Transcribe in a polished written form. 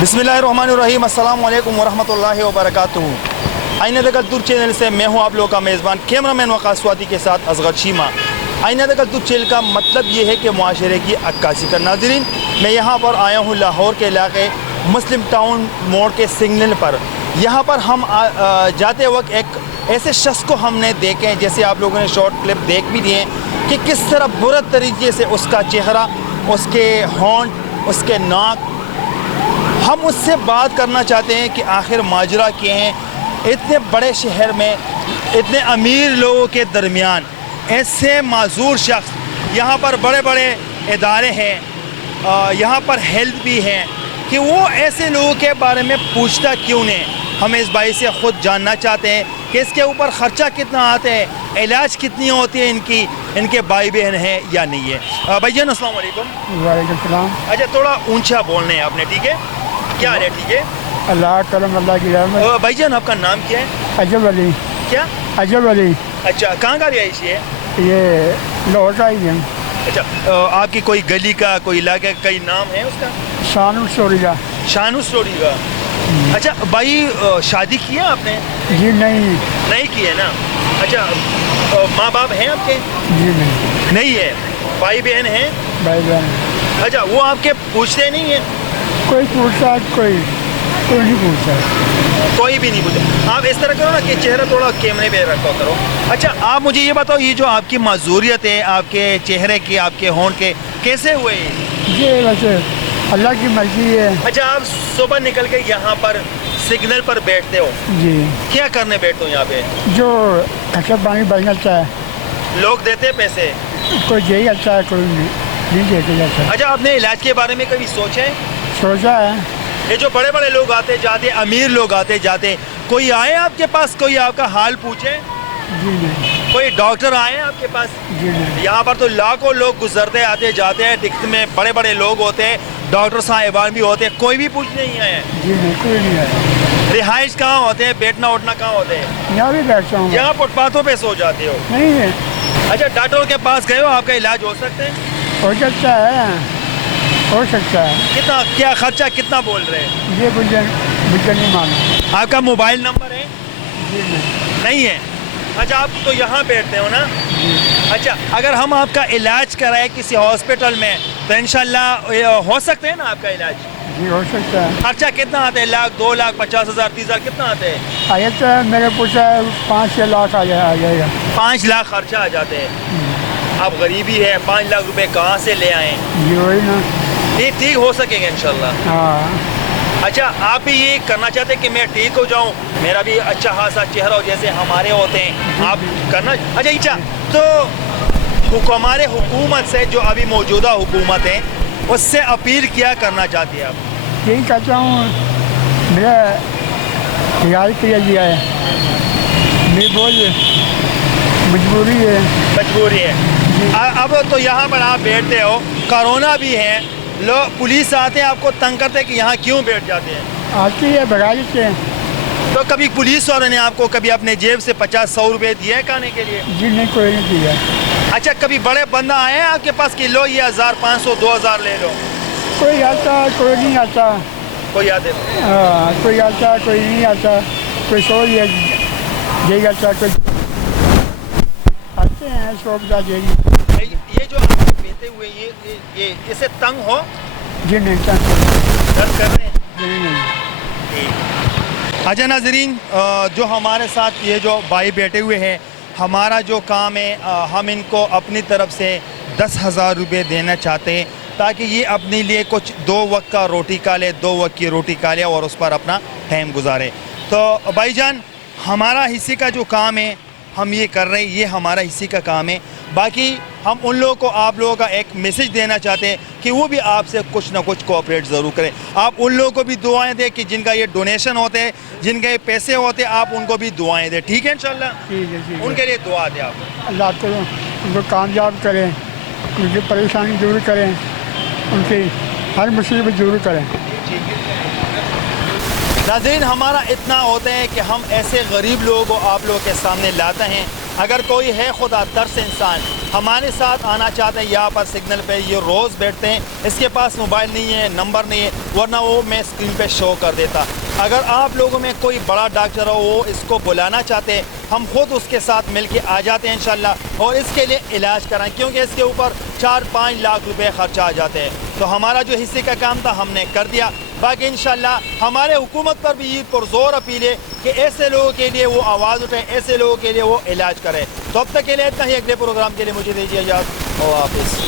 बिस्मिल्लाहिर्रहमानिर्रहीम, अस्सलाम वालेकुम वरहमतुल्लाहि वबरकातुहू। आईना तकद्दुर चैनल से मैं हूं आप लोगों का मेज़बान कैमरामैन वक़ास स्वाति के साथ असगर शीमा। आईना तकद्दुर चैनल का मतलब ये है कि मुआशरे की अक्कासी का। नाज़रीन, मैं यहाँ पर आया हूँ लाहौर के इलाके मुस्लिम टाउन मोड़ के सिग्नल पर। यहाँ पर हम जाते वक्त एक ऐसे शख्स को हमने देखे, जैसे आप लोगों ने शॉर्ट क्लिप देख भी दिए, कि किस तरह बुरे तरीके से उसका चेहरा, उसके होंठ, उसके नाक। हम उससे बात करना चाहते हैं कि आखिर माजरा क्या है। इतने बड़े शहर में इतने अमीर लोगों के दरमियान ऐसे माजूर शख्स, यहाँ पर बड़े बड़े इदारे हैं, यहाँ पर हेल्थ भी हैं, कि वो ऐसे लोगों के बारे में पूछता क्यों नहीं। हम इस भाई से ख़ुद जानना चाहते हैं कि इसके ऊपर ख़र्चा कितना आता है, इलाज कितनी होती है इनके भाई बहन हैं या नहीं है। भाईजान अस्सलाम वालेकुम। वालेकुम सलाम। अच्छा, थोड़ा ऊंचा बोलना है आपने, ठीक है? क्या है? ठीक है, अल्लाह करम, अल्लाह की रहमत। भाईजान आपका नाम क्या है? अजब अली। क्या? अजब अली। अच्छा, कहाँ का रिहायशी है? ये लाहौर का ही है। अच्छा, आपकी कोई गली का, कोई इलाके का कोई नाम है उसका? शानू स्टोरीजा। शानू स्टोरी का। अच्छा भाई, शादी की है आपने? जी नहीं की है ना। अच्छा, माँ बाप हैं आपके? जी नहीं है। भाई बहन हैं? भाई बहन। अच्छा, वो आपके पूछते नहीं है? कोई पूछता, कोई नहीं पूछता। कोई भी नहीं पूछता। आप इस तरह करो ना कि चेहरा थोड़ा कैमरे पे रखा करो। अच्छा, आप मुझे ये बताओ, ये जो आपकी माजूरियत है, आपके चेहरे की, आपके होंठ के, कैसे हुए ये? वैसे अल्लाह की मर्जी है। अच्छा, आप सुबह निकल के यहाँ पर सिग्नल पर बैठते हो जी। क्या करने बैठते हो यहाँ पे? जो खर्चा पानी बढ़ना अच्छा है। लोग देते हैं पैसे? कोई यही अच्छा है, कोई नहीं देते जाता। अच्छा, आपने इलाज के बारे में कभी सोचा है? सोचा है। ये जो बड़े बड़े लोग आते जाते, अमीर लोग आते जाते, कोई आए आपके पास, कोई आपका हाल पूछे? जी नहीं। कोई डॉक्टर आए आपके पास? जी नहीं। यहाँ पर तो लाखों लोग गुजरते आते जाते हैं, दिक्कत में बड़े बड़े लोग होते हैं, डॉक्टर साहिबान भी होते हैं, कोई भी पूछने नहीं आए? जी नहीं, कोई नहीं आया। रिहाइश कहाँ होते हैं, बैठना उठना कहाँ होते हैं? यहाँ भी बैठता हूँ। यहाँ फुटपाथों पे सो जाते हो? नहीं है। अच्छा, डॉक्टर के पास गए हो, आपका इलाज हो सकता है? हो सकता है, हो सकता है। कितना, क्या खर्चा कितना बोल रहे हैं? ये मुझे नहीं मालूम। आपका मोबाइल नंबर है? जी नहीं है। अच्छा, आप तो यहाँ बैठते हो ना? अच्छा, अगर हम आपका इलाज कराए किसी हॉस्पिटल में तो इंशाल्लाह हो सकते हैं ना आपका इलाज? जी हो सकता है। खर्चा कितना आता है? 1 लाख, 2 लाख, 50,000, 30,000 कितना आता है? आया तो मेरे पूछा 5-6 लाख आ जाएगा। 5 लाख खर्चा आ जाते हैं। आप गरीबी है, 5 लाख रुपए कहाँ से ले आए? जी वही ना। ये ठीक हो सकेंगे इंशाल्लाह? हाँ। अच्छा, आप भी ये करना चाहते हैं कि मैं ठीक हो जाऊं, मेरा भी अच्छा खासा चेहरा हो जैसे हमारे होते हैं, आप करना? अच्छा, इच्छा तो हमारे हुकूमत से, जो अभी मौजूदा हुकूमत है, उससे अपील क्या करना चाहती है आप? यही कहता हूँ, मेरा इलाज किया गया है, मेरी बहुत मजबूरी है। मजबूरी है। अब तो यहाँ पर आप बैठते हो, कोरोना भी है, लोग पुलिस आते हैं आपको तंग करते हैं कि यहाँ क्यों बैठ जाते हैं? आती है, भगा देते हैं। तो कभी पुलिस वालों ने आपको कभी अपने जेब से 50-100 रुपए दिए हैं खाने के लिए? जी नहीं, कोई नहीं दिया। अच्छा, कभी बड़े बंदा आए हैं आपके पास कि लो ये 1500, 2000 ले लो? कोई आता, कोई नहीं आता। कोई आते? हाँ, कोई आता, कोई नहीं आता। कोई सो यही आता, कोई आते हैं शौक यही। ये जो आप पीते हुए ये इससे तंग हो? जी नहीं, दर्द कर रहे हैं? नहीं। अच्छा नाज़रीन, जो हमारे साथ ये जो भाई बैठे हुए हैं, हमारा जो काम है, हम इनको अपनी तरफ से 10,000 रुपये देना चाहते हैं ताकि ये अपने लिए कुछ 2 वक्त का रोटी खा ले, 2 वक्त की रोटी खा ले और उस पर अपना टाइम गुजारे। तो भाईजान, हमारा हिस्से का जो काम है हम ये कर रहे हैं, ये हमारा हिस्से का काम है। बाकी हम उन लोगों को, आप लोगों का एक मैसेज देना चाहते हैं कि वो भी आपसे कुछ ना कुछ कोऑपरेट ज़रूर करें। आप उन लोगों को भी दुआएं दें कि जिनका ये डोनेशन होते हैं, जिनके ये पैसे होते हैं, आप उनको भी दुआएं दें, ठीक है? इंशाल्लाह ठीक है। उनके लिए दुआ दें आप। अल्लाह तो उनको कामयाब करें, उनकी परेशानी दूर करें, उनकी हर मुसीबत दूर करें। नाज़रीन, हमारा इतना होता है कि हम ऐसे गरीब लोगों को आप लोगों के सामने लाते हैं। अगर कोई है खुदा तरस इंसान ہمارے ساتھ آنا چاہتے ہیں یہاں پر سگنل پہ، یہ روز بیٹھتے ہیں، اس کے پاس موبائل نہیں ہے، نمبر نہیں ہے، ورنہ وہ میں اسکرین پہ شو کر دیتا۔ اگر آپ لوگوں میں کوئی بڑا ڈاکٹر ہو وہ اس کو بلانا چاہتے ہیں، ہم خود اس کے ساتھ مل کے آ جاتے ہیں انشاءاللہ، اور اس کے لیے علاج کرائیں، کیونکہ اس کے اوپر 4-5 لاکھ روپے خرچہ آ جاتے ہیں۔ تو ہمارا جو حصے کا کام تھا ہم نے کر دیا۔ باقی انشاءاللہ ہمارے حکومت پر بھی یہ پرزور اپیل ہے کہ ایسے لوگوں کے لیے وہ آواز اٹھائیں، ایسے لوگوں کے لیے وہ علاج کریں۔ تو اب تک کے لیے اتنا ہی، اگلے پروگرام کے لیے مجھے دیجیے اجازت، اللہ حافظ۔